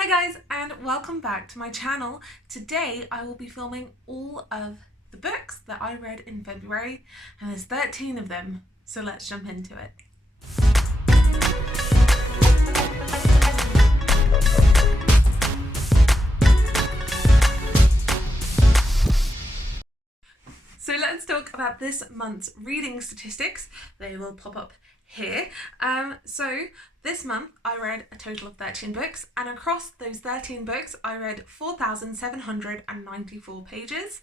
Hi guys, and welcome back to my channel. Today I will be filming all of the books that I read in February, and there's 13 of them, so let's jump into it. So let's talk about this month's reading statistics. They will pop up here. So this month I read a total of 13 books, and across those 13 books I read 4,794 pages.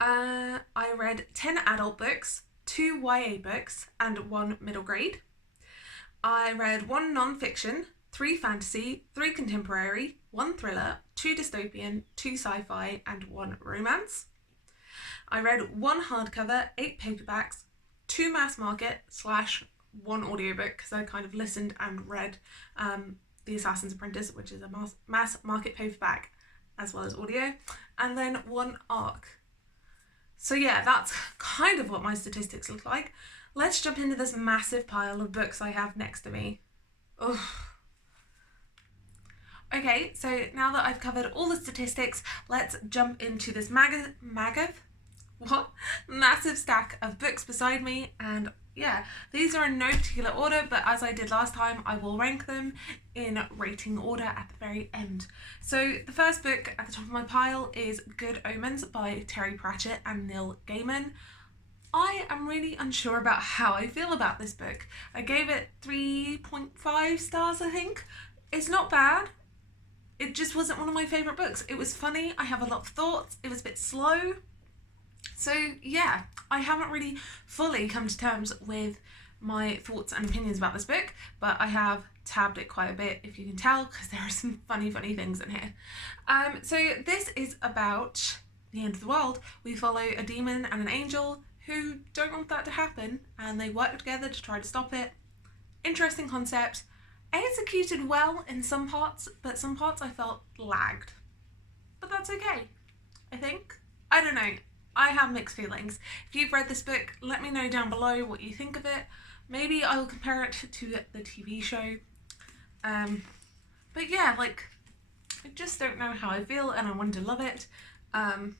I read 10 adult books, 2 YA books and 1 middle grade. I read 1 non-fiction, 3 fantasy, 3 contemporary, 1 thriller, 2 dystopian, 2 sci-fi and 1 romance. I read 1 hardcover, 8 paperbacks, 2 mass market / 1 audiobook, because I kind of listened and read The Assassin's Apprentice, which is a mass market paperback as well as audio, and then 1 ARC. So yeah, that's kind of what my statistics look like. Let's jump into this massive pile of books I have next to me. Ugh. Okay, so now that I've covered all the statistics, let's jump into this massive stack of books beside me. And yeah, these are in no particular order, but as I did last time, I will rank them in rating order at the very end. So the first book at the top of my pile is Good Omens by Terry Pratchett and Neil Gaiman. I am really unsure about how I feel about this book. I gave it 3.5 stars, I think. It's not bad. It just wasn't one of my favourite books. It was funny, I have a lot of thoughts, it was a bit slow. So yeah, I haven't really fully come to terms with my thoughts and opinions about this book, but I have tabbed it quite a bit, if you can tell, because there are some funny things in here. So this is about the end of the world. We follow a demon and an angel who don't want that to happen, and they work together to try to stop it. Interesting concept. Executed well in some parts, but some parts I felt lagged. But that's okay, I think. I don't know. I have mixed feelings. If you've read this book, let me know down below what you think of it. Maybe I will compare it to the TV show. But yeah, like, I just don't know how I feel, and I want to love it. The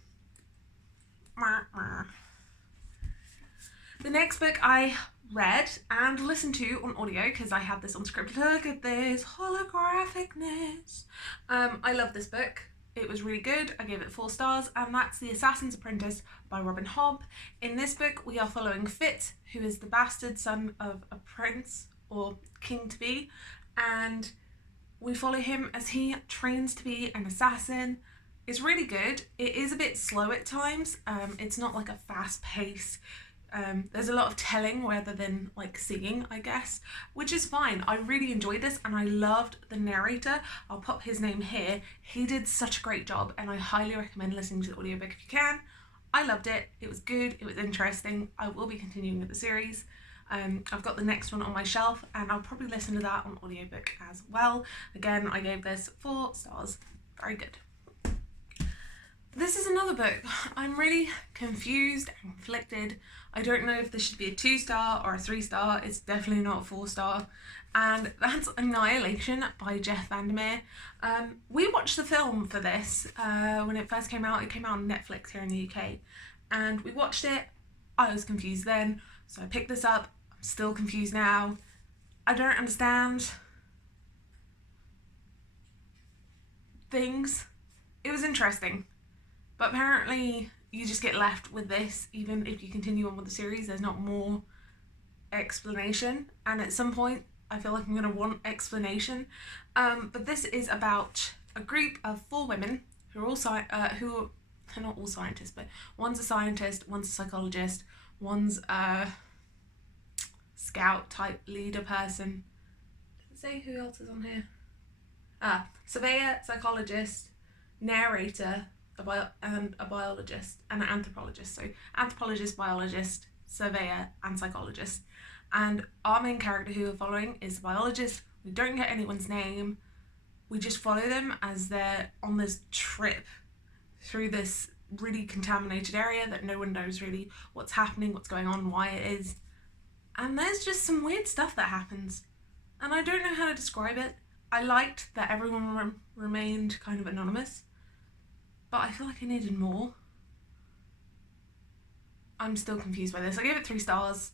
next book I read and listened to on audio, because I had this on script. Look at this holographicness. I love this book. It was really good. I gave it 4 stars, and that's The Assassin's Apprentice by Robin Hobb. In this book, we are following Fitz, who is the bastard son of a prince or king to be, and we follow him as he trains to be an assassin. It's really good. It is a bit slow at times. It's not like a fast pace. There's a lot of telling rather than like seeing, I guess, which is fine. I really enjoyed this, and I loved the narrator. I'll pop his name here. He did such a great job, and I highly recommend listening to the audiobook if you can. I loved it. It was good. It was interesting. I will be continuing with the series. I've got the next one on my shelf, and I'll probably listen to that on audiobook as well. Again, I gave this 4 stars. Very good. This is another book. I'm really confused and conflicted. I don't know if this should be a 2-star or a 3-star. It's definitely not a 4-star. And that's Annihilation by Jeff Vandermeer. We watched the film for this when it first came out. It came out on Netflix here in the UK. And we watched it. I was confused then, so I picked this up. I'm still confused now. I don't understand things. It was interesting. But apparently you just get left with this, even if you continue on with the series. There's not more explanation, and at some point I feel like I'm going to want explanation. But this is about a group of 4 women who are all they're not all scientists, but one's a scientist, one's a psychologist, one's a scout type leader person. Does it say who else is on here? Surveyor, psychologist, narrator, and a biologist and an anthropologist. So anthropologist, biologist, surveyor and psychologist. And our main character who we're following is the biologist. We don't get anyone's name. We just follow them as they're on this trip through this really contaminated area that no one knows really what's happening, what's going on, why it is. And there's just some weird stuff that happens. And I don't know how to describe it. I liked that everyone remained kind of anonymous, but I feel like I needed more. I'm still confused by this. I gave it 3 stars.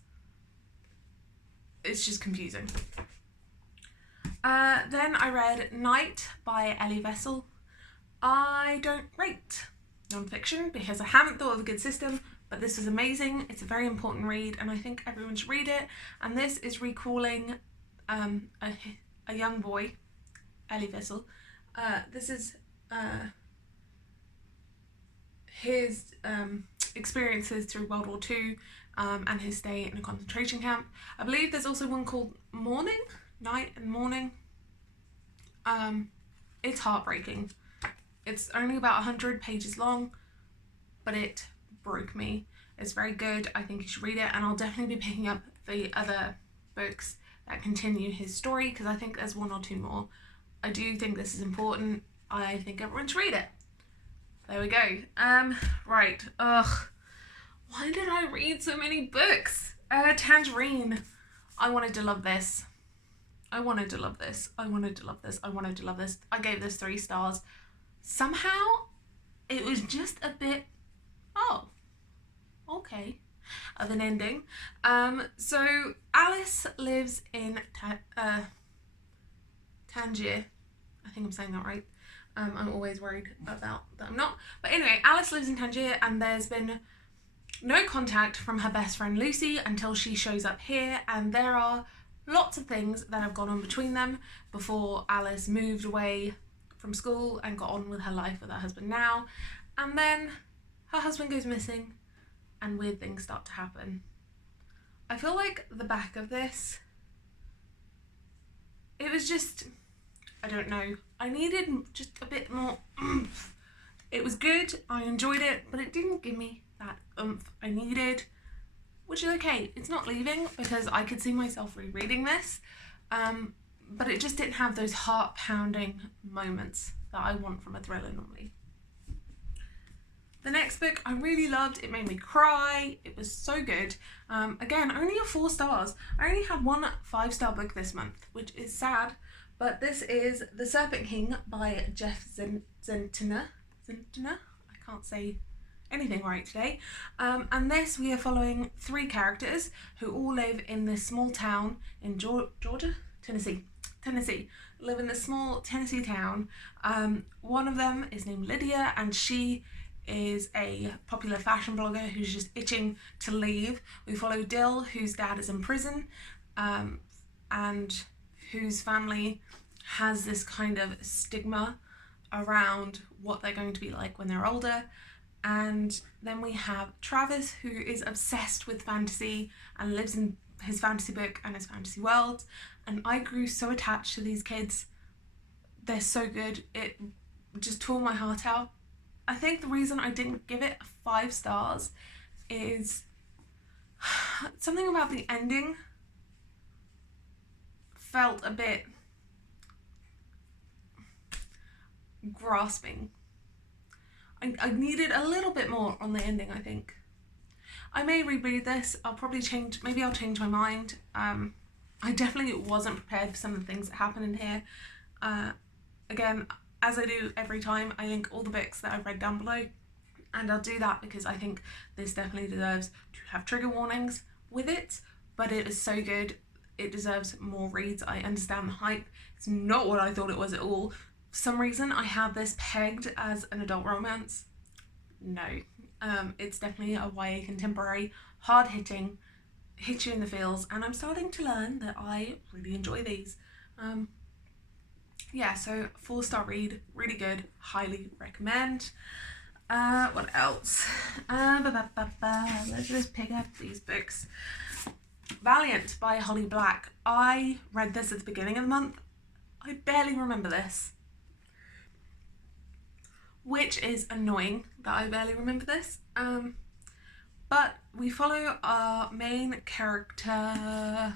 It's just confusing. Then I read Night by Ellie Vessel. I don't rate non-fiction because I haven't thought of a good system, but this was amazing. It's a very important read and I think everyone should read it. And this is recalling a young boy, Ellie Vessel. This is his experiences through World War II and his stay in a concentration camp. I believe there's also one called Night and Morning. It's heartbreaking. It's only about 100 pages long, but it broke me. It's very good. I think you should read it, and I'll definitely be picking up the other books that continue his story because I think there's 1 or 2 more. I do think this is important. I think everyone should read it. There we go. Right. Ugh. Why did I read so many books? Tangerine. I wanted to love this. I wanted to love this. I wanted to love this. I wanted to love this. I gave this 3 stars. Somehow, it was just a bit, oh, okay, of an ending. So Alice lives in Tangier. I think I'm saying that right. I'm always worried about that I'm not. But anyway, Alice lives in Tangier and there's been no contact from her best friend Lucy until she shows up here, and there are lots of things that have gone on between them before Alice moved away from school and got on with her life with her husband now. And then her husband goes missing and weird things start to happen. I feel like the back of this, it was just, I don't know, I needed just a bit more oomph. It was good, I enjoyed it, but it didn't give me that oomph I needed, which is okay. It's not leaving because I could see myself rereading this, but it just didn't have those heart-pounding moments that I want from a thriller normally. The next book I really loved. It made me cry. It was so good. Again, only a 4 stars. I only had 1 5-star book this month, which is sad, but this is The Serpent King by Jeff Zentner. I can't say anything right today. And this, we are following 3 characters who all live in this small town in Georgia? Tennessee. Live in this small Tennessee town. One of them is named Lydia, and she is a popular fashion blogger who's just itching to leave. We follow Dill, whose dad is in prison, and whose family has this kind of stigma around what they're going to be like when they're older. And then we have Travis, who is obsessed with fantasy and lives in his fantasy book and his fantasy world. And I grew so attached to these kids. They're so good. It just tore my heart out. I think the reason I didn't give it 5 stars is something about the ending felt a bit grasping. I needed a little bit more on the ending, I think. I may reread this. Maybe I'll change my mind. I definitely wasn't prepared for some of the things that happen in here. Again, as I do every time, I link all the books that I've read down below, and I'll do that because I think this definitely deserves to have trigger warnings with it, but it is so good. It deserves more reads. I understand the hype. It's not what I thought it was at all. For some reason, I have this pegged as an adult romance. No. It's definitely a YA contemporary, hard-hitting, hit you in the feels, and I'm starting to learn that I really enjoy these. Yeah, so 4-star read, really good, highly recommend. What else? Let's just pick up these books. Valiant by Holly Black. I read this at the beginning of the month. I barely remember this, which is annoying that I barely remember this. But we follow our main character,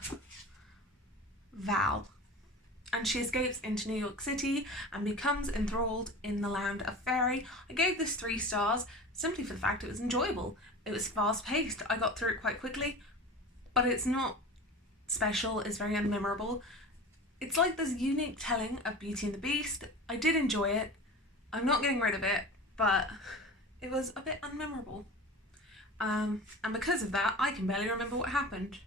Val, and she escapes into New York City and becomes enthralled in the land of fairy. I gave this 3 stars simply for the fact it was enjoyable. It was fast paced. I got through it quite quickly, but it's not special. It's very unmemorable. It's like this unique telling of Beauty and the Beast. I did enjoy it. I'm not getting rid of it, but it was a bit unmemorable. And because of that, I can barely remember what happened.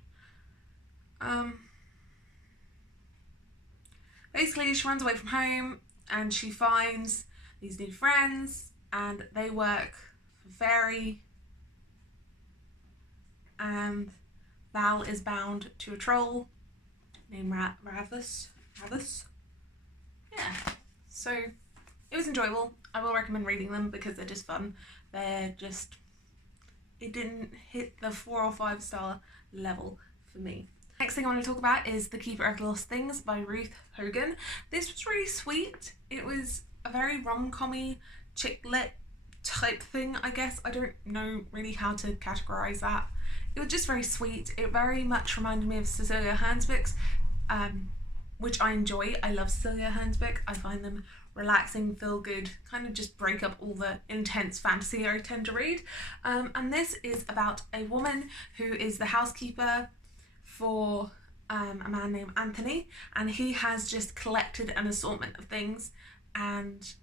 Basically, she runs away from home and she finds these new friends and they work for Fairy, and Val is bound to a troll named Ravus. Yeah, so it was enjoyable. I will recommend reading them because they're just fun. It didn't hit the 4 or 5 star level for me. Next thing I want to talk about is The Keeper of Lost Things by Ruth Hogan. This was really sweet. It was a very rom-com-y, chick lit type thing, I guess. I don't know really how to categorise that. It was just very sweet. It very much reminded me of Cecilia Ahern's books, which I enjoy. I love Cecilia Ahern's book. I find them relaxing, feel good, kind of just break up all the intense fantasy I tend to read. And this is about a woman who is the housekeeper for a man named Anthony, and he has just collected an assortment of things, and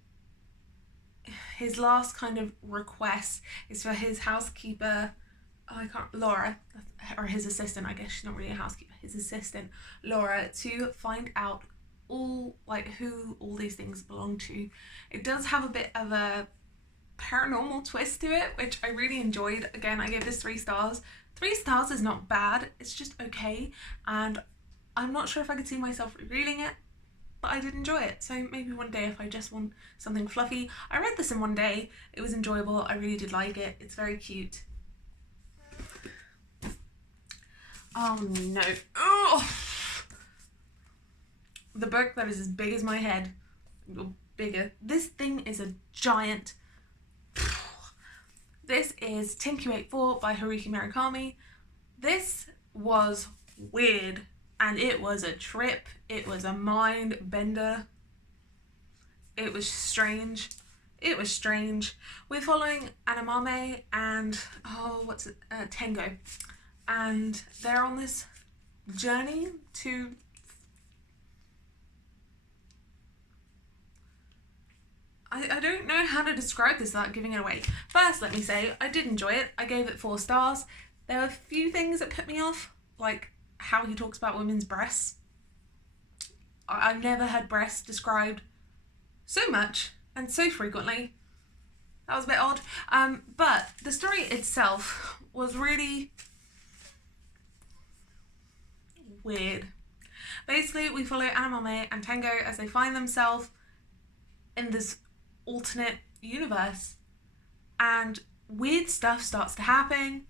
his last kind of request is for his housekeeper, Laura, or his assistant, I guess she's not really a housekeeper, his assistant, Laura, to find out who all these things belong to. It does have a bit of a paranormal twist to it, which I really enjoyed. Again, I gave this 3 stars. 3 stars is not bad, it's just okay, and I'm not sure if I could see myself rereading it, but I did enjoy it. So maybe one day if I just want something fluffy. I read this in one day, it was enjoyable, I really did like it, it's very cute. Oh no. Ugh. The book that is as big as my head, or bigger. This thing is a giant. This is TenQ84 by Haruki Murakami. This was weird and it was a trip. It was a mind bender. It was strange. We're following Anamame and Tengo, and they're on this journey to I don't know how to describe this without giving it away. First, let me say, I did enjoy it. I gave it 4 stars. There were a few things that put me off, like how he talks about women's breasts. I've never had breasts described so much and so frequently. That was a bit odd. But the story itself was really weird. Basically, we follow Anamame and Tango as they find themselves in this alternate universe, and weird stuff starts to happen.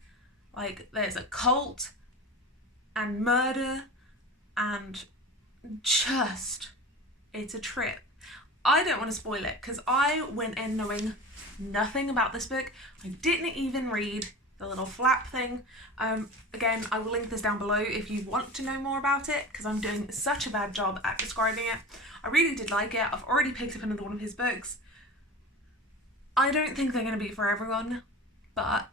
Like, there's a cult and murder and just, it's a trip. I don't want to spoil it because I went in knowing nothing about this book. I didn't even read the little flap thing. Again, I will link this down below if you want to know more about it, because I'm doing such a bad job at describing it. I really did like it. I've already picked up another one of his books. I don't think they're going to be for everyone, but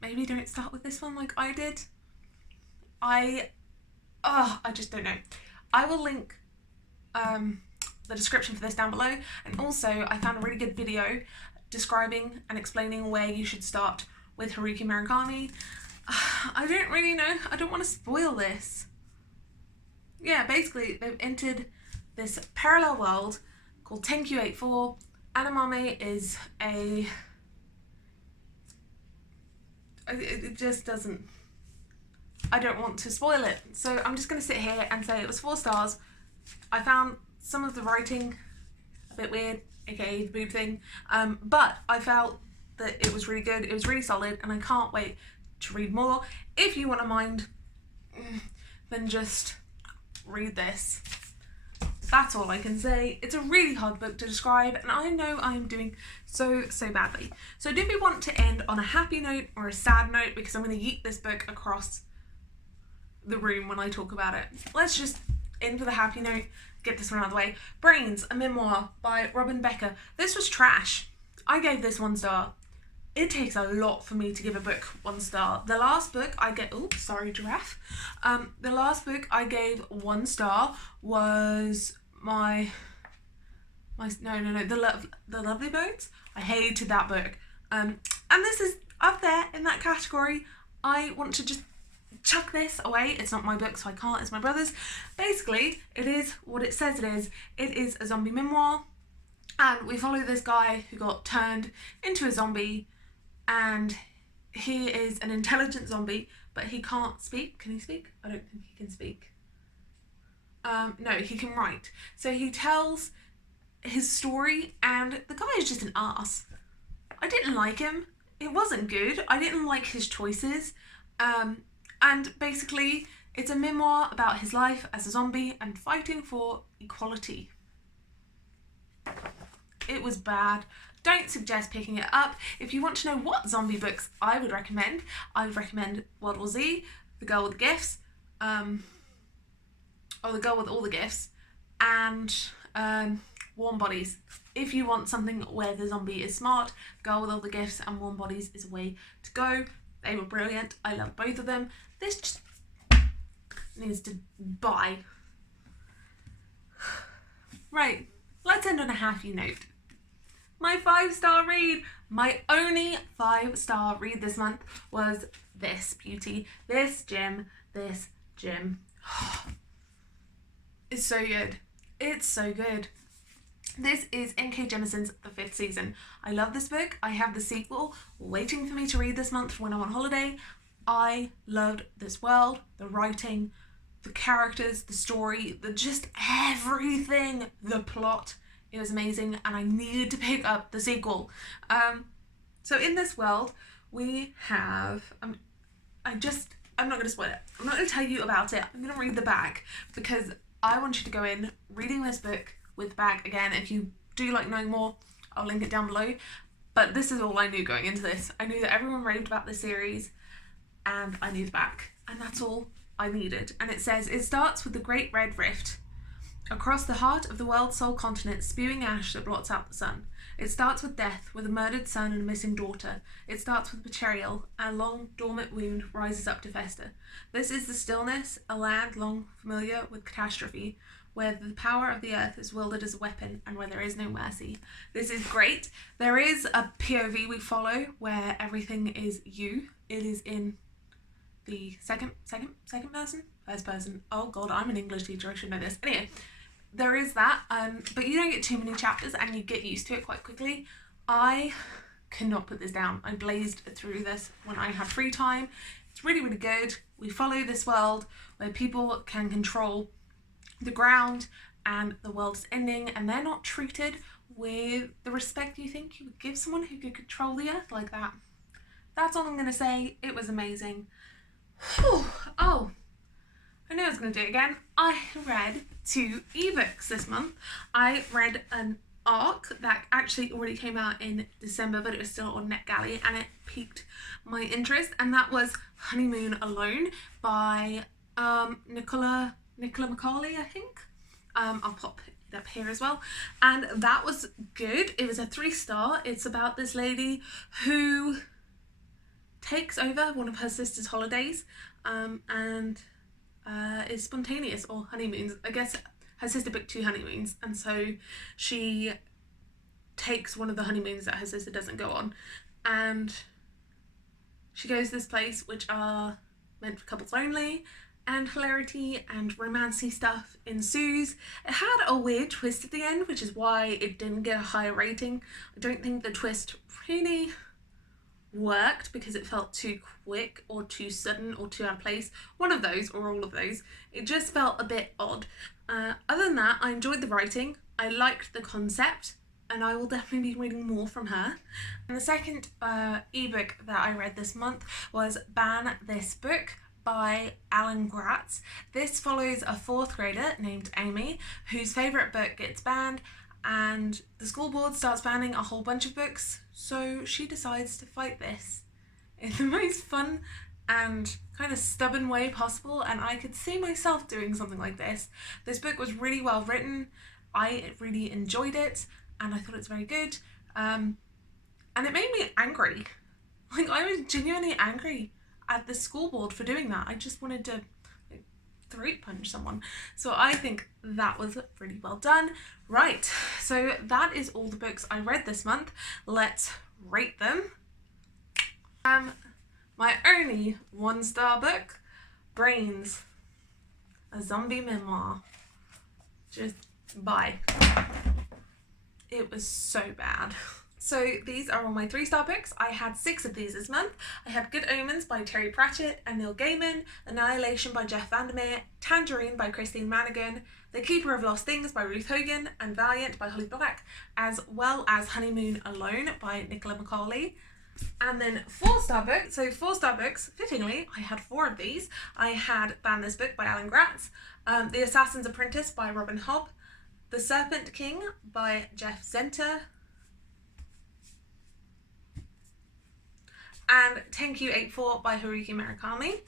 maybe don't start with this one like I did. I just don't know. I will link the description for this down below, and also I found a really good video describing and explaining where you should start with Haruki Murakami. I don't really know. I don't want to spoil this. Yeah, basically they've entered this parallel world called TenQ84. Anamame is it just doesn't, I don't want to spoil it, so I'm just going to sit here and say it was 4 stars. I found some of the writing a bit weird, aka the boob thing, but I felt that it was really good, it was really solid, and I can't wait to read more. If you want to mind, then just read this. That's all I can say. It's a really hard book to describe, and I know I'm doing so badly. So do we want to end on a happy note or a sad note, because I'm going to yeet this book across the room when I talk about it. Let's just end with a happy note, get this one out of the way. Brains, a memoir by Robin Becker. This was trash. I gave this 1 star. it takes a lot for me to give a book 1 star. The last book I get, oh, sorry, giraffe. The last book I gave 1 star was the Lovely Bones. I hated that book. And this is up there in that category. I want to just chuck this away. It's not my book, so I can't. It's my brother's. Basically, it is what it says it is. It is a zombie memoir. And we follow this guy who got turned into a zombie, and he is an intelligent zombie, but he can't speak. Can he speak? I don't think he can speak. No, he can write. So he tells his story, and the guy is just an ass. I didn't like him. It wasn't good. I didn't like his choices. And basically, it's a memoir about his life as a zombie and fighting for equality. It was bad. Don't suggest picking it up. If you want to know what zombie books I would recommend World War Z, The Girl with the Gifts, The Girl with All the Gifts, and Warm Bodies. If you want something where the zombie is smart, Girl with All the Gifts and Warm Bodies is a way to go. They were brilliant. I love both of them. This just needs to buy. Right, let's end on a happy note. My 5-star read, my only 5-star read this month was this beauty, this gem. It's so good. It's so good. This is N.K. Jemison's The 5th Season. I love this book. I have the sequel waiting for me to read this month when I'm on holiday. I loved this world, the writing, the characters, the story, just everything, the plot. It was amazing, and I needed to pick up the sequel. So in this world, we have, I'm not going to spoil it. I'm not going to tell you about it. I'm going to read the back, because I want you to go in reading this book with the back. Again, if you do like knowing more, I'll link it down below. But this is all I knew going into this. I knew that everyone raved about this series, and I knew the back. And that's all I needed. And it says, it starts with the Great Red Rift. Across the heart of the world's sole continent, spewing ash that blots out the sun. It starts with death, with a murdered son and a missing daughter. It starts with betrayal, and a long, dormant wound rises up to fester. This is the stillness, a land long familiar with catastrophe, where the power of the earth is wielded as a weapon, and where there is no mercy. This is great. There is a POV we follow, where everything is you. It is in the second person? First person. Oh god, I'm an English teacher, I should know this. Anyway. There is that, but you don't get too many chapters and you get used to it quite quickly. I cannot put this down. I blazed through this when I had free time. It's really, really good. We follow this world where people can control the ground and the world is ending, and they're not treated with the respect you think you would give someone who could control the earth like that. That's all I'm going to say. It was amazing. Whew. Oh. I knew I was going to do it again. I read 2 ebooks this month. I read an ARC that actually already came out in December, but it was still on NetGalley, and it piqued my interest, and that was Honeymoon Alone by Nicola McCauley, I think. I'll pop it up here as well. And that was good. It was a 3-star. It's about this lady who takes over one of her sister's holidays, and is spontaneous, or honeymoons. I guess her sister booked 2 honeymoons, and so she takes one of the honeymoons that her sister doesn't go on, and she goes to this place which are meant for couples only, and hilarity and romancy stuff ensues. It had a weird twist at the end, which is why it didn't get a higher rating. I don't think the twist really worked because it felt too quick or too sudden or too out of place. One of those or all of those. It just felt a bit odd. Other than that, I enjoyed the writing. I liked the concept, and I will definitely be reading more from her. And the second ebook that I read this month was Ban This Book by Alan Gratz. This follows a 4th grader named Amy whose favourite book gets banned, and the school board starts banning a whole bunch of books, so she decides to fight this in the most fun and kind of stubborn way possible, and I could see myself doing something like this. This book was really well written. I really enjoyed it, and I thought it's very good, and it made me angry. Like, I was genuinely angry at the school board for doing that. I just wanted to throat punch someone. So I think that was really well done. Right, so that is all the books I read this month. Let's rate them. My only 1-star book, Brains, a zombie memoir. Just bye. It was so bad. So these are all my 3-star books. I had 6 of these this month. I had Good Omens by Terry Pratchett and Neil Gaiman, Annihilation by Jeff Vandermeer, Tangerine by Christine Manigan, The Keeper of Lost Things by Ruth Hogan, and Valiant by Holly Black, as well as Honeymoon Alone by Nicola McCauley. And then 4-star books. So 4-star books, fittingly, I had 4 of these. I had Ban This Book by Alan Gratz, The Assassin's Apprentice by Robin Hobb, The Serpent King by Jeff Zenter, and Tenku84 by Haruki Murakami.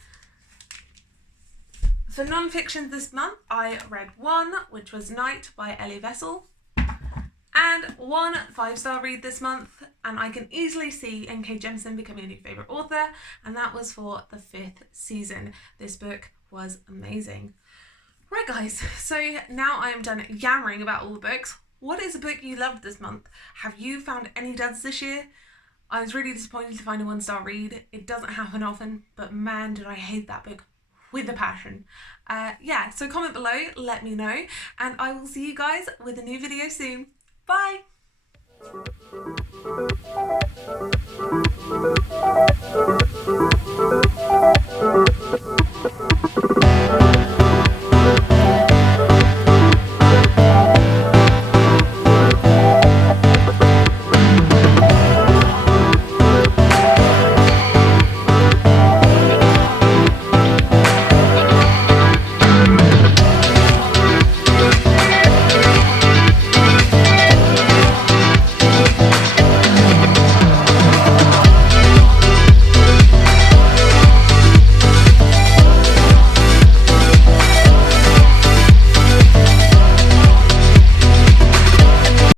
For non-fiction this month, I read one, which was Night by Ellie Vessel, and one 5-star read this month, and I can easily see N.K. Jemisin becoming a new favourite author, and that was for the 5th season. This book was amazing. Right guys, so now I'm done yammering about all the books. What is a book you loved this month? Have you found any duds this year? I was really disappointed to find a 1-star read. It doesn't happen often, but man did I hate that book with a passion. Yeah, so comment below, let me know, and I will see you guys with a new video soon. Bye!